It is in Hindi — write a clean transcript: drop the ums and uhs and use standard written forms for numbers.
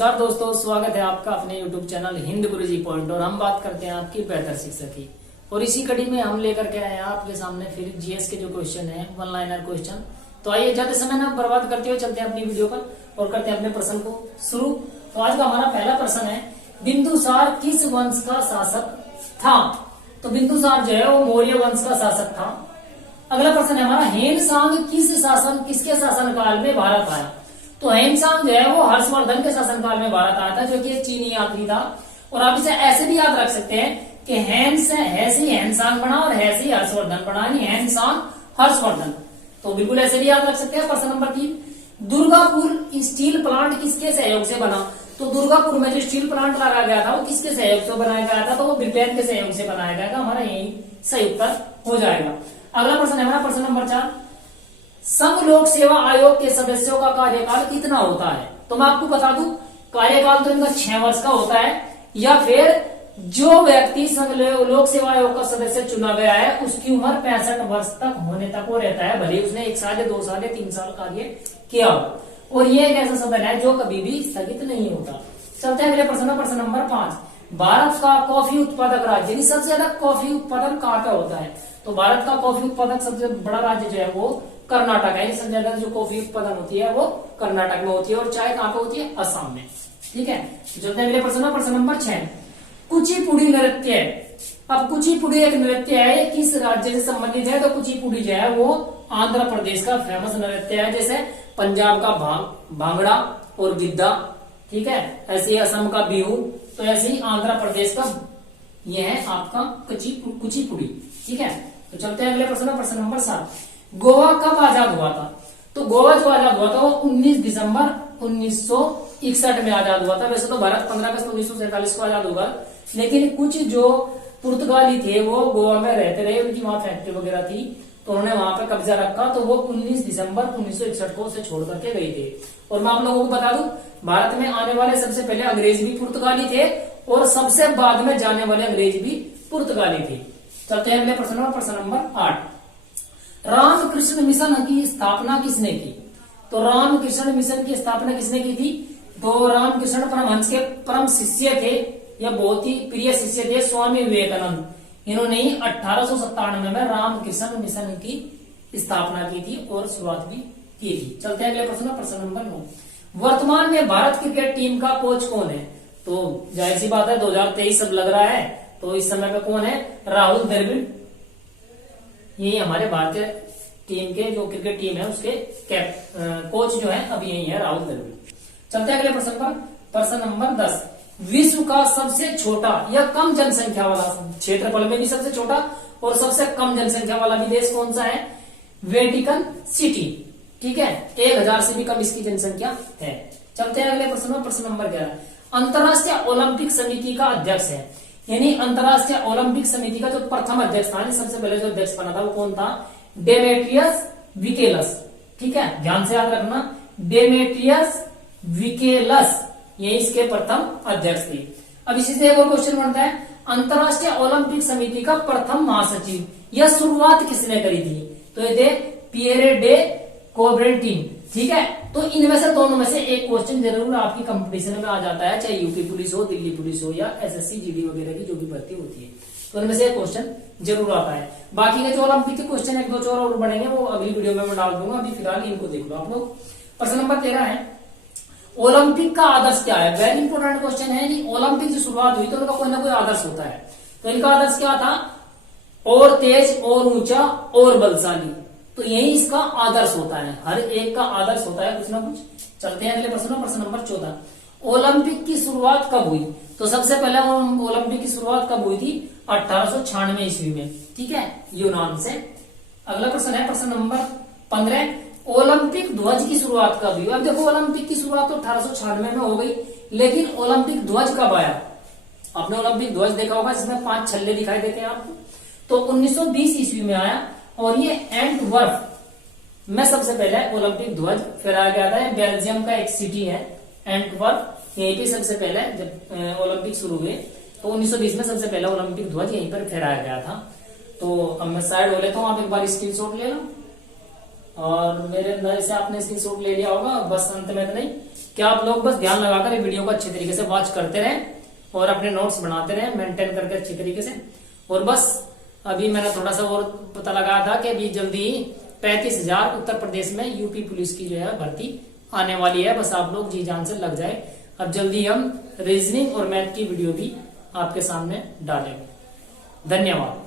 नमस्कार दोस्तों, स्वागत है आपका अपने YouTube चैनल हिंद गुरुजी पॉइंट। और हम बात करते हैं आपकी बेहतर शिक्षा की। और इसी कड़ी में हम लेकर के आए हैं आपके सामने फिर जीएस के जो क्वेश्चन है, वन लाइनर क्वेश्चन। तो आइए ज्यादा समय ना बर्बाद करते हुए चलते हैं अपनी वीडियो पर और करते हैं अपने प्रश्न को शुरू। तो आज का हमारा पहला प्रश्न है, बिंदुसार किस वंश का शासक था? तो बिंदुसार जो है वो मौर्य वंश का शासक था। अगला प्रश्न है हमारा, हेनसांग किसके शासन काल में भारत आया? तो हेनसांग जो है वो हर्षवर्धन के शासनकाल में भारत आया था, जो कि एक चीनी यात्री था। और आप इसे ऐसे भी याद रख सकते हैं कि हैसी हेनसांग बना और हैसी हर्षवर्धन बना, यानी हेनसांग हर्षवर्धन। तो बिल्कुल ऐसे भी याद रख सकते हैं। प्रश्न नंबर 3, दुर्गापुर स्टील प्लांट किसके सहयोग से बना? तो दुर्गापुर में जो स्टील प्लांट लगाया गया था वो किसके सहयोग से बनाया गया था? तो वो ब्रिटेन के सहयोग से बनाया गया था। हमारा यही सही उत्तर हो जाएगा। अगला प्रश्न है हमारा प्रश्न नंबर 4, संघ लोक सेवा आयोग के सदस्यों का कार्यकाल कितना होता है? तो मैं आपको बता दूं, कार्यकाल तो इनका 6 वर्ष का होता है, या फिर जो व्यक्ति संघ लोक सेवा आयोग का सदस्य चुना गया है उसकी उम्र 65 वर्ष तक होने तक वो रहता है, भले उसने 1 साल या 2 साल या 3 साल कार्य किया। और ये एक ऐसा सदन है जो कभी भी स्थगित नहीं होता। चलते हैं अगले प्रश्न, प्रश्न नंबर 5, भारत का कॉफी उत्पादक राज्य, यानी सबसे ज्यादा कॉफी उत्पादन कहाँ का होता है? तो भारत का कॉफी उत्पादक सबसे बड़ा राज्य जो है वो कर्नाटक है। सबसे ज्यादा जो कॉफी उत्पादन होती है वो कर्नाटक में होती है। और चाय कहाँ पे होती है? असम में। ठीक है, चलते हैं अगले प्रश्न, प्रश्न नंबर 6, कुचिपुड़ी नृत्य। अब कुचिपुड़ी एक नृत्य है, किस राज्य से संबंधित है? तो कुचिपुड़ी जो है वो आंध्र प्रदेश का फेमस नृत्य है। जैसे पंजाब का भांगड़ा और गिद्दा, ठीक है, ऐसे ही असम का बिहू, तो ऐसे ही आंध्र प्रदेश का ये है आपका कुचिपुड़ी। ठीक है, तो चलते हैं अगले प्रश्न, प्रश्न नंबर 7, गोवा कब आजाद हुआ था? तो गोवा जो आजाद हुआ था वो 19 दिसंबर 1961 में आजाद हुआ था। वैसे तो भारत 15 अगस्त 1947 को आजाद होगा, लेकिन कुछ जो पुर्तगाली थे वो गोवा में रहते रहे, उनकी वहां फैक्ट्री वगैरह थी, तो उन्होंने वहां पे कब्जा रखा। तो वो 19 दिसंबर 1961 को उसे छोड़ करके गए थे। और मैं आप लोगों को बता दूं, भारत में आने वाले सबसे पहले अंग्रेज भी पुर्तगाली थे और सबसे बाद में जाने वाले अंग्रेज भी पुर्तगाली थे। चलते हैं अगले प्रश्न, प्रश्न नंबर 8, रामकृष्ण मिशन की स्थापना किसने की? तो रामकृष्ण मिशन की स्थापना किसने की थी? तो रामकृष्ण परमहंस के परम शिष्य थे, या बहुत ही प्रिय शिष्य थे, स्वामी विवेकानंद। इन्होंने ही 1897 में रामकृष्ण मिशन की स्थापना की थी और शुरुआत भी की थी। चलते हैं अगले प्रश्न, प्रश्न नंबर 9, वर्तमान में भारत क्रिकेट टीम का कोच कौन है? तो जाहिर सी बात है 2023 सब लग रहा है, तो इस समय पे कौन है? राहुल द्रविड़। यही हमारे भारतीय टीम के जो क्रिकेट टीम है उसके कोच जो है अभी यही है, राहुल द्रविड़। चलते हैं अगले प्रश्न पर, प्रश्न नंबर 10, विश्व का सबसे छोटा या कम जनसंख्या वाला, क्षेत्रफल में भी सबसे छोटा और सबसे कम जनसंख्या वाला भी देश कौन सा है? Vatican city. ठीक है, 1000 से भी कम इसकी जनसंख्या है। चलते हैं अगले प्रश्न, प्रश्न नंबर 11, अंतर्राष्ट्रीय ओलंपिक समिति का अध्यक्ष है, यानी अंतर्राष्ट्रीय ओलंपिक समिति का जो प्रथम अध्यक्ष था, सबसे पहले जो अध्यक्ष बना था वो कौन था? डेमेट्रियस विकेलस। ठीक है, ध्यान से याद रखना, डेमेट्रियस विकेलस, ये इसके प्रथम अध्यक्ष थे। अब इसी से एक और क्वेश्चन बनता है, अंतर्राष्ट्रीय ओलंपिक समिति का प्रथम महासचिव, यह शुरुआत किसने करी थी? तो ये थे पियरे डे कोब्रेंटीन। ठीक है, तो इनमें से दोनों में से एक क्वेश्चन जरूर आपकी कंपटीशन में आ जाता है, चाहे यूपी पुलिस हो, दिल्ली पुलिस हो, या एसएससी जीडी वगैरह की जो भी भर्ती होती है, तो इनमें से एक क्वेश्चन जरूर आता है। बाकी के जो ओलंपिक के क्वेश्चन 1-2 और बढ़ेंगे वो अगली वीडियो में मैं डाल दूंगा, अभी फिलहाल इनको देख लो आप लोग। प्रश्न नंबर 13 है, ओलंपिक का आदर्श क्या है? वेरी इंपॉर्टेंट क्वेश्चन है। ओलंपिक जो शुरुआत हुई तो उनका कोई ना कोई आदर्श होता है, तो इनका आदर्श क्या था? और तेज, और ऊंचा, और बलशाली। तो यही इसका आदर्श होता है, हर एक का आदर्श होता है कुछ ना कुछ। चलते हैं अगले प्रश्न, प्रश्न नंबर 14, ओलंपिक की शुरुआत कब हुई? तो सबसे पहले ओलंपिक की शुरुआत कब हुई थी? 1896 ईस्वी में। ठीक है, यूनान से। अगला प्रश्न है प्रश्न नंबर 15, ओलंपिक ध्वज की शुरुआत कब हुई? अब देखो, ओलंपिक की शुरुआत तो 1896 में हो गई, लेकिन ओलंपिक ध्वज कब आया? आपने ओलंपिक ध्वज देखा होगा जिसमें 5 छल्ले दिखाई देते हैं आपको, तो 1920 ईस्वी में आया। और ये एंटवर्प में सबसे पहले ओलंपिक ध्वज फहराया गया था। बेल्जियम का एक सिटी है एंटवर्प, यहीं पे सबसे पहले जब ओलंपिक शुरू हुए तो 1920 में सबसे पहले ओलंपिक ध्वज यहीं पर फहराया गया था। तो अब मैं साइड हो लेता हूँ, आप एक बार स्क्रीनशॉट ले लो। और मेरे अंदर से आपने स्क्रीनशॉट ले लिया होगा, बस अंत में तो नहीं, कि आप लोग बस ध्यान लगाकर ये वीडियो को अच्छे तरीके से वॉच करते रहें और अपने नोट्स बनाते रहें मेंटेन करके अच्छी तरीके से। और बस अभी मैंने थोड़ा सा और पता लगाया था कि अभी जल्दी 35,000 उत्तर प्रदेश में यूपी पुलिस की जो है भर्ती आने वाली है। बस आप लोग जी जान से लग जाए। अब जल्दी हम रीजनिंग और मैथ की वीडियो भी आपके सामने डालेंगे। धन्यवाद।